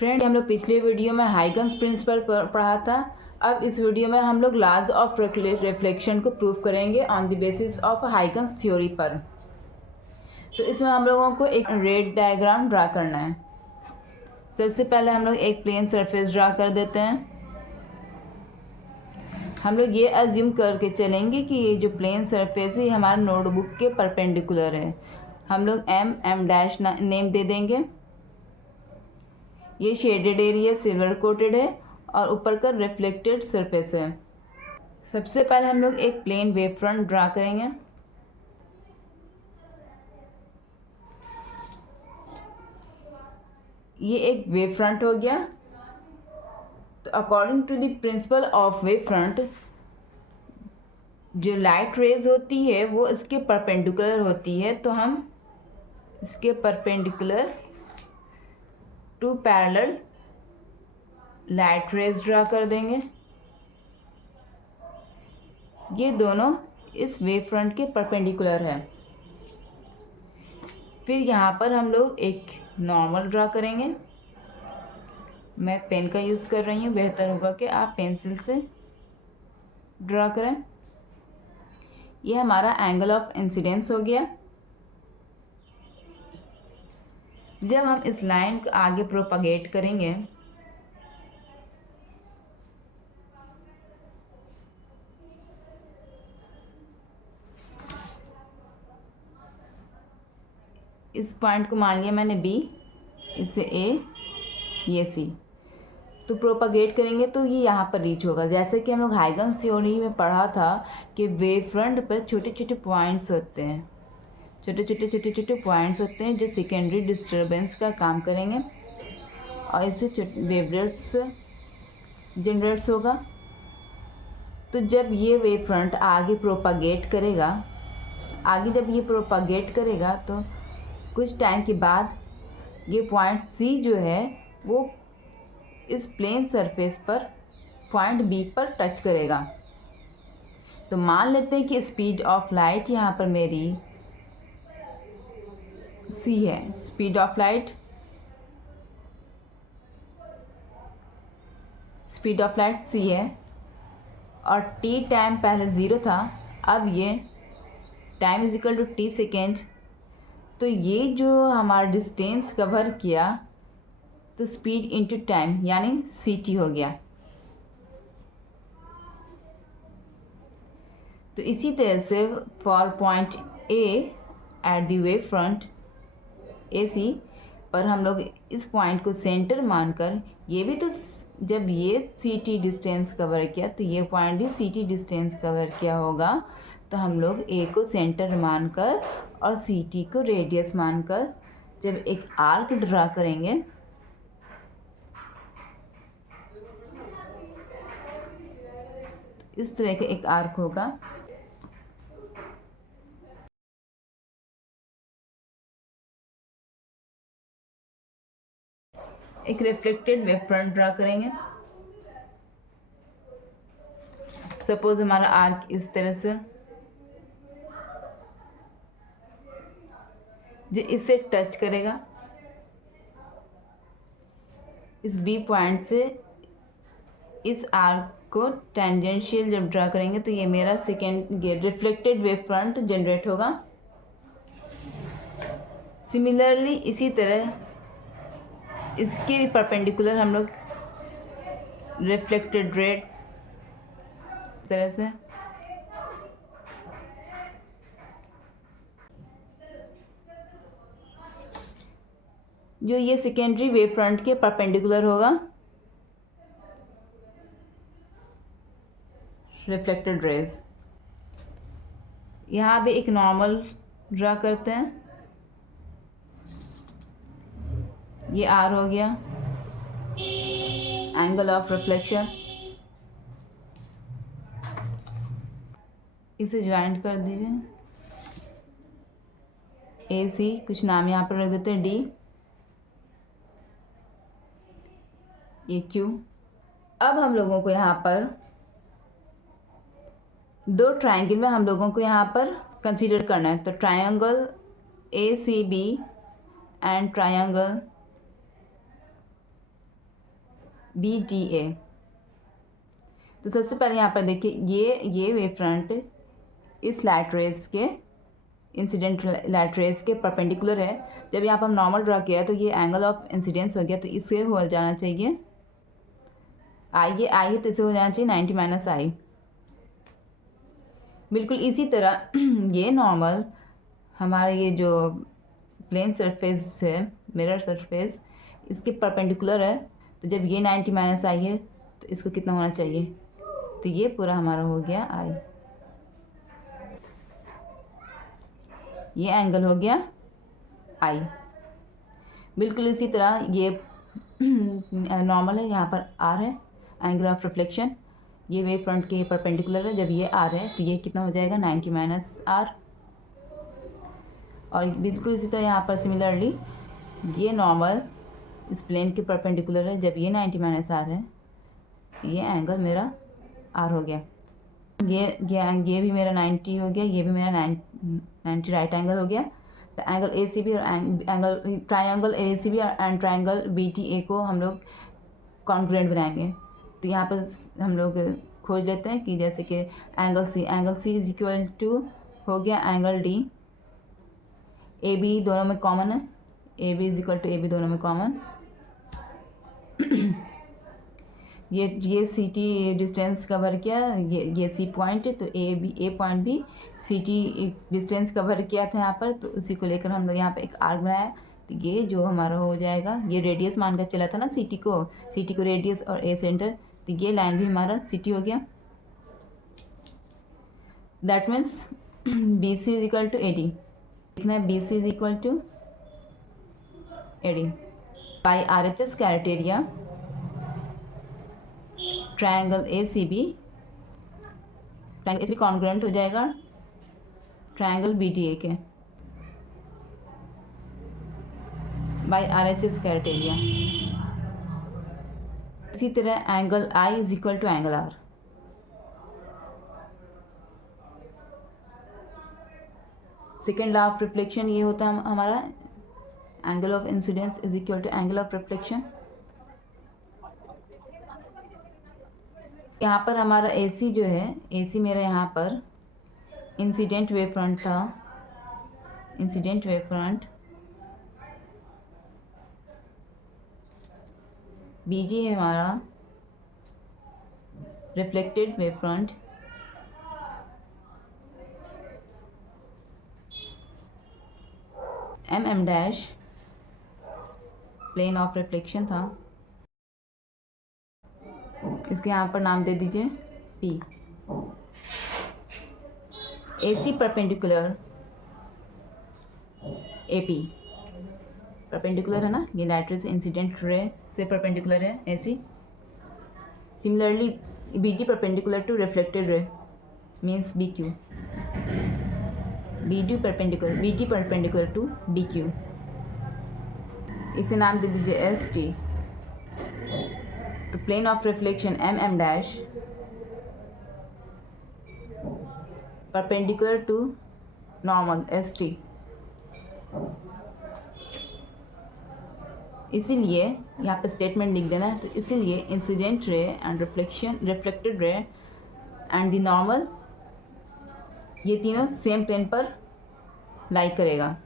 Friend, हम लोग पिछले वीडियो में हाइगन्स प्रिंसिपल पढ़ा था। अब इस वीडियो में हम लोग लॉज ऑफ रिफ्लेक्शन को प्रूव करेंगे on the basis of Huygens theory पर। तो इसमें हम लोगों को एक रेड डायग्राम ड्रा करना है। सबसे पहले हम लोग एक प्लेन सरफेस ड्रा कर देते हैं। हम लोग ये अज्यूम करके चलेंगे कि ये जो प्लेन सरफेस है ये हमारे नोटबुक के परपेंडिकुलर है। हम लोग एम डैश नेम दे देंगे। ये शेडेड एरिया सिल्वर कोटेड है और ऊपर का रिफ्लेक्टेड सरफेस है। सबसे पहले हम लोग एक प्लेन वेव फ्रंट ड्रा करेंगे। ये एक वेव फ्रंट हो गया। तो according to the principle of wave front, जो लाइट रेज होती है वो इसके परपेंडिकुलर होती है, तो हम इसके perpendicular to parallel light rays draw कर देंगे। ये दोनों इस वेव फ्रंट के परपेंडिकुलर है। फिर यहाँ पर हम लोग एक नॉर्मल ड्रा करेंगे। मैं पेन का यूज़ कर रही हूँ, बेहतर होगा कि आप पेंसिल से ड्रा करें। ये हमारा एंगल ऑफ इंसिडेंस हो गया। जब हम इस लाइन को आगे प्रोपागेट करेंगे इस पॉइंट को मान लिया मैंने बी, इसे ए, ये सी, तो प्रोपागेट करेंगे तो ये यहाँ पर रीच होगा। जैसे कि हम लोग हाइगन्स थ्योरी में पढ़ा था कि वेव फ्रंट पर छोटे छोटे पॉइंट्स होते हैं, छोटे छोटे पॉइंट्स होते हैं जो सेकेंडरी डिस्टर्बेंस का काम करेंगे और इससे वेवलेट्स जनरेट्स होगा। तो जब ये वेव फ्रंट आगे प्रोपागेट करेगा, जब ये प्रोपागेट करेगा तो कुछ टाइम के बाद ये पॉइंट सी जो है वो इस प्लेन सरफेस पर पॉइंट बी पर टच करेगा। तो मान लेते हैं कि स्पीड ऑफ लाइट यहाँ पर मेरी सी है। स्पीड ऑफ लाइट सी है और टी टाइम पहले 0 था, अब ये time is equal to T second. तो ये जो हमारा डिस्टेंस कवर किया तो स्पीड इंटू टाइम यानी सी टी हो गया। तो इसी तरह से for point A at the wave front A C पर हम लोग इस पॉइंट को सेंटर मानकर, ये भी तो जब ये सी टी डिस्टेंस कवर किया तो ये पॉइंट भी सी टी डिस्टेंस कवर किया होगा। तो हम लोग ए को सेंटर मानकर और सी टी को रेडियस मानकर जब एक आर्क ड्रा करेंगे इस तरह का एक आर्क होगा। एक रिफ्लेक्टेड वेव फ्रंट ड्रा करेंगे। सपोज हमारा आर्क इस तरह से, जो इससे टच करेगा, इस बी पॉइंट से इस आर्क को टेंजेंशियल जब ड्रा करेंगे तो ये मेरा second reflected wave front generate होगा। सिमिलरली इसी तरह इसके भी परपेंडिकुलर हम लोग रिफ्लेक्टेड रेड तरह से जो ये सेकेंडरी वेव फ्रंट के परपेंडिकुलर होगा रिफ्लेक्टेड रेज। यहाँ भी एक नॉर्मल ड्रा करते हैं। ये आर हो गया, एंगल ऑफ रिफ्लेक्शन। इसे ज्वाइंट कर दीजिए। ए सी कुछ नाम यहाँ पर रख देते हैं, डी, ये क्यू। अब हम लोगों को यहाँ पर दो ट्रायंगल में हम लोगों को यहाँ पर कंसीडर करना है। तो triangle A C B and triangle BTA। तो सबसे पहले यहाँ पर देखिए ये वेव फ्रंट इस लाइट रेज के इंसिडेंट लाइट रेज के परपेंडिकुलर है। जब यहाँ पर हम नॉर्मल ड्रा किया तो ये एंगल ऑफ इंसिडेंस हो गया, तो इससे हो जाना चाहिए आई, ये आई है तो इसे हो जाना चाहिए 90 माइनस आई। बिल्कुल इसी तरह ये नॉर्मल हमारा ये जो प्लेन सरफेस है, मिरर सरफेस, इसके परपेंडिकुलर है। तो जब ये 90 माइनस आई है तो इसको कितना होना चाहिए, तो ये पूरा हमारा हो गया आई, ये एंगल हो गया आई। बिल्कुल इसी तरह ये नॉर्मल है, यहाँ पर आर है एंगल ऑफ रिफ्लेक्शन, ये वेव फ्रंट के परपेंडिकुलर है। जब ये आर है तो ये कितना हो जाएगा 90 माइनस आर। और बिल्कुल इसी तरह यहाँ पर सिमिलरली ये नॉर्मल इस प्लेन के परपेंडिकुलर है। जब ये 90 माइनस आर है तो ये एंगल मेरा आर हो गया। ये भी मेरा 90 हो गया, ये भी मेरा 90 राइट एंगल हो गया। तो एंगल ACB और angle triangle ACB and triangle BTA को हम लोग कॉन्ग्रुएंट बनाएंगे। तो यहाँ पर हम लोग खोज लेते हैं कि जैसे कि angle C is equal to हो गया एंगल D, AB दोनों में कॉमन है, AB is equal to AB दोनों में कॉमन। ये CT डिस्टेंस कवर किया, ये C पॉइंट, तो A पॉइंट भी CT डिस्टेंस कवर किया था यहाँ पर, तो उसी को लेकर हम लोग यहाँ पे एक आर्क बनाया। तो ये जो हमारा हो जाएगा, ये रेडियस मानकर चला था ना CT को रेडियस और A सेंटर, तो ये लाइन भी हमारा CT हो गया। That means BC is equal to AD, देखना है BC is equal to AD by RHS criteria. Triangle ACB congruent हो जाएगा ट्रायंगल BTA के बाय RHS क्राइटेरिया। इसी तरह angle I is equal to angle R। Second law of reflection ये होता है हमारा angle of incidence is equal to angle of reflection. यहाँ पर हमारा AC जो है, AC मेरा यहाँ पर इंसिडेंट वेव फ्रंट था, इंसिडेंट वेव फ्रंट। BG है हमारा reflected wave front. MM dash plane of reflection था, इसके यहाँ पर नाम दे दीजिए P। AC perpendicular AP perpendicular है ना, ये लाइट रे से इंसिडेंट रे से परपेंडिकुलर है AC। Similarly BD perpendicular to reflected ray means BQ, BD perpendicular to BQ, इसे नाम दे दीजिए ST। तो plane of reflection MM dash perpendicular to normal ST। इसीलिए यहाँ पे स्टेटमेंट लिख देना है। तो इसीलिए incident ray and reflected ray and the normal, ये तीनों सेम प्लेन पर लाई करेगा।